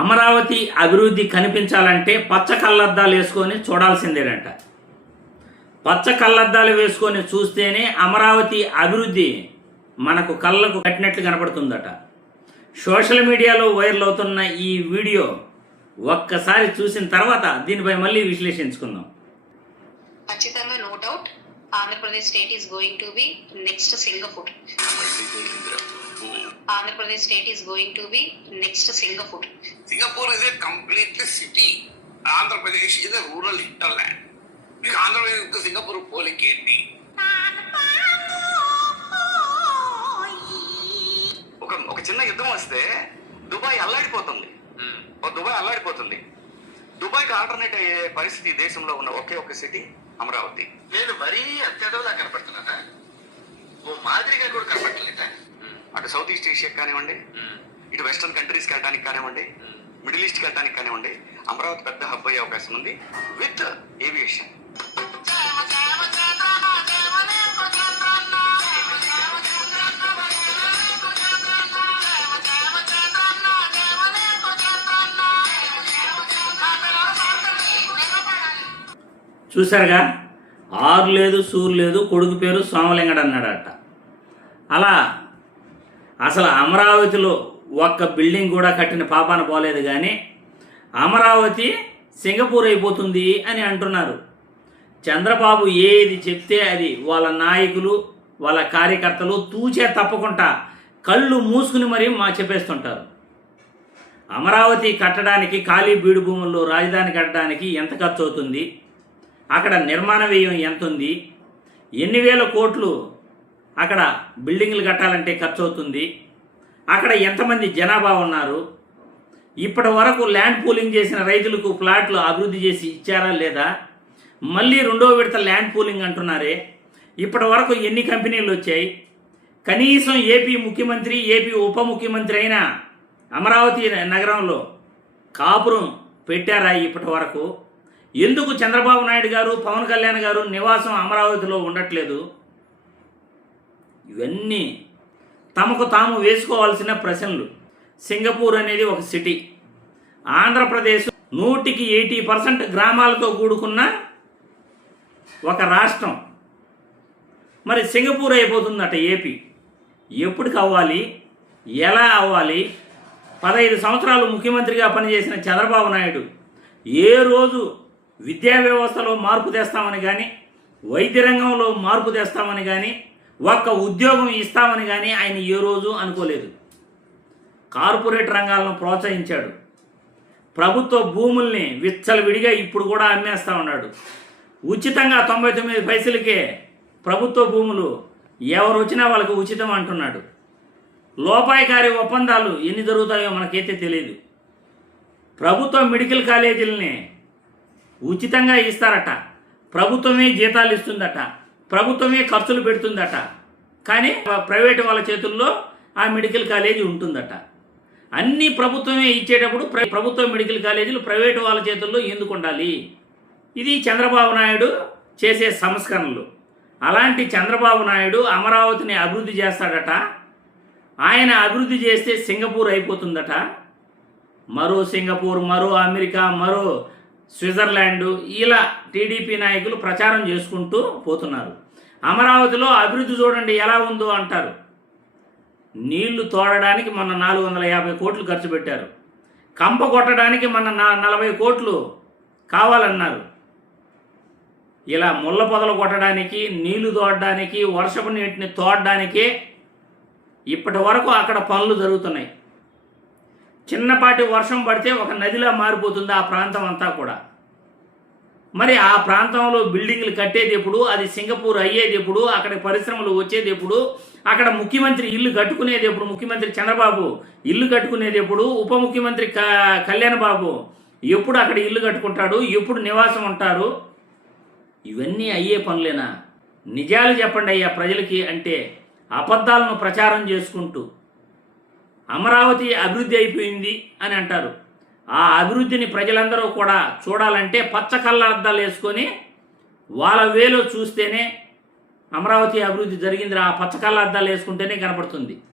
అమరావతి అభివృద్ధి కనిపించాలంటే పచ్చ కళ్ళద్దాలు వేసుకొని చూడాల్సిందేనంట. పచ్చ కళ్ళద్దాలు వేసుకొని చూస్తేనే అమరావతి అభివృద్ధి మనకు కళ్ళకు కట్టినట్లు కనపడుతుందట. సోషల్ మీడియాలో వైరల్ అవుతున్న ఈ వీడియో ఒక్కసారి చూసిన తర్వాత దీనిపై మళ్ళీ విశ్లేషించుకుందాం. ఖచ్చితంగా no doubt Andhra Pradesh state is going to be next Singapore. Andhra Pradesh state is going to be next Singapore. Singapore is a completely city. Andhra Pradesh is a rural hinterland. మీకు ఆంధ్రప్రదేశ్ సింగపూర్ పోలిక ఏంటి? ఒక చిన్న యుద్ధం వస్తే దుబాయ్ అల్లాడిపోతుంది. దుబాయ్కి ఆల్టర్నేట్ అయ్యే పరిస్థితి దేశంలో ఉన్న ఒకే ఒక సిటీ అమరావతి. నేను మరీ అత్యధంలా కనపడుతున్నానా? ఓ మాదిరిగా కూడా కనపడలేదా? అటు సౌత్ ఈస్ట్ ఏషియాకి కానివ్వండి, ఇటు వెస్టర్న్ కంట్రీస్కి వెళ్ళడానికి కానివ్వండి, మిడిల్ ఈస్ట్కి వెళ్ళడానికి కానివ్వండి, అమరావతి పెద్ద హబ్ అయ్యే అవకాశం ఉంది విత్ ఏవియేషన్. చూసారుగా, ఆరు లేదు సూరు లేదు, కొడుకు పేరు సోమలింగడు అన్నాడట. అలా అసలు అమరావతిలో ఒక్క బిల్డింగ్ కూడా కట్టిన పాపాన పోలేదు, కానీ అమరావతి సింగపూర్ అయిపోతుంది అని అంటున్నారు. చంద్రబాబు ఏది చెప్తే అది వాళ్ళ నాయకులు వాళ్ళ కార్యకర్తలు తూచే తప్పకుండా కళ్ళు మూసుకుని మరీ చెప్పేస్తుంటారు. అమరావతి కట్టడానికి, ఖాళీ బీడు భూముల్లో రాజధాని కట్టడానికి ఎంత ఖర్చు అవుతుంది, అక్కడ నిర్మాణ వ్యయం ఎంత ఉంది, ఎన్ని వేల కోట్లు అక్కడ బిల్డింగ్లు కట్టాలంటే ఖర్చు అవుతుంది, అక్కడ ఎంతమంది జనాభా ఉన్నారు, ఇప్పటి వరకు ల్యాండ్ పూలింగ్ చేసిన రైతులకు ప్లాట్లు అభివృద్ధి చేసి ఇచ్చారా లేదా, మళ్ళీ రెండో విడత ల్యాండ్ పూలింగ్ అంటున్నారే, ఇప్పటి వరకు ఎన్ని కంపెనీలు వచ్చాయి, కనీసం ఏపీ ముఖ్యమంత్రి ఏపీ ఉప ముఖ్యమంత్రి అయినా అమరావతి నగరంలో కాపురం పెట్టారా ఇప్పటి వరకు, ఎందుకు చంద్రబాబు నాయుడు గారు పవన్ కళ్యాణ్ గారు నివాసం అమరావతిలో ఉండట్లేదు, ఇవన్నీ తమకు తాము వేసుకోవాల్సిన ప్రశ్నలు. సింగపూర్ అనేది ఒక సిటీ, ఆంధ్రప్రదేశ్ 100% గ్రామాలతో కూడుకున్న ఒక రాష్ట్రం. మరి సింగపూర్ అయిపోతుందట ఏపీ. ఎప్పటికి అవ్వాలి, ఎలా అవ్వాలి? 15 సంవత్సరాలు ముఖ్యమంత్రిగా పనిచేసిన చంద్రబాబు నాయుడు ఏ రోజు విద్యా వ్యవస్థలో మార్పు తెస్తామని కానీ, వైద్య రంగంలో మార్పు తెస్తామని కానీ, ఒక్క ఉద్యోగం ఇస్తామని కానీ ఆయన ఏ రోజు అనుకోలేదు. కార్పొరేట్ రంగాలను ప్రోత్సహించాడు. ప్రభుత్వ భూముల్ని విచ్చలవిడిగా ఇప్పుడు కూడా అమ్మేస్తా ఉన్నాడు. ఉచితంగా 99 పైసలకే ప్రభుత్వ భూములు ఎవరు వచ్చినా వాళ్ళకి ఉచితం అంటున్నాడు. లోపాయకారి ఒప్పందాలు ఎన్ని జరుగుతాయో మనకైతే తెలియదు. ప్రభుత్వ మెడికల్ కాలేజీలని ఉచితంగా ఇస్తారట, ప్రభుత్వమే జీతాలు ఇస్తుందట, ప్రభుత్వమే ఖర్చులు పెడుతుందట, కానీ ప్రైవేటు వాళ్ళ చేతుల్లో ఆ మెడికల్ కాలేజీ ఉంటుందట. అన్నీ ప్రభుత్వమే ఇచ్చేటప్పుడు ప్రభుత్వ మెడికల్ కాలేజీలు ప్రైవేటు వాళ్ళ చేతుల్లో ఎందుకు ఉండాలి? ఇది చంద్రబాబు నాయుడు చేసే సంస్కరణలు. అలాంటి చంద్రబాబు నాయుడు అమరావతిని అభివృద్ధి చేస్తాడట. ఆయన అభివృద్ధి చేస్తే సింగపూర్ అయిపోతుందట. మరో సింగపూర్, మరో అమెరికా, మరో స్విట్జర్లాండ్, ఇలా టీడీపీ నాయకులు ప్రచారం చేసుకుంటూ పోతున్నారు. అమరావతిలో అభివృద్ధి చూడండి ఎలా ఉందో అంటారు. నీళ్లు తోడడానికి మొన్న 450 కోట్లు ఖర్చు పెట్టారు. కంప కొట్టడానికి మొన్న 40 కోట్లు కావాలన్నారు. ఇలా ముళ్ళ పొదలు కొట్టడానికి, నీళ్లు తోడడానికి, వర్షపు నీటిని తోడడానికే ఇప్పటి వరకు అక్కడ పనులు జరుగుతున్నాయి. చిన్నపాటి వర్షం పడితే ఒక నదిలా మారిపోతుంది ఆ ప్రాంతం అంతా కూడా. మరి ఆ ప్రాంతంలో బిల్డింగ్లు కట్టేది ఎప్పుడు, అది సింగపూర్ అయ్యేది ఎప్పుడు, అక్కడ పరిశ్రమలు వచ్చేది ఎప్పుడు, అక్కడ ముఖ్యమంత్రి ఇల్లు కట్టుకునేది ఎప్పుడు, ముఖ్యమంత్రి చంద్రబాబు ఇల్లు కట్టుకునేది ఎప్పుడు, ఉప ముఖ్యమంత్రి కళ్యాణ్ బాబు ఎప్పుడు అక్కడ ఇల్లు కట్టుకుంటాడు, ఎప్పుడు నివాసం ఉంటారు? ఇవన్నీ అయ్యే పనులేనా? నిజాలు చెప్పండి అయ్యా ప్రజలకి అంటే అబద్ధాలను ప్రచారం చేసుకుంటూ అమరావతి అభివృద్ధి అయిపోయింది అని అంటారు. ఆ అభివృద్ధిని ప్రజలందరూ కూడా చూడాలంటే పచ్చ కళ్ళద్దాలు వేసుకొని వాళ్ళ వేలో చూస్తేనే అమరావతి అభివృద్ధి జరిగింది. ఆ పచ్చ కళ్ళద్దాలు వేసుకుంటేనే కనపడుతుంది.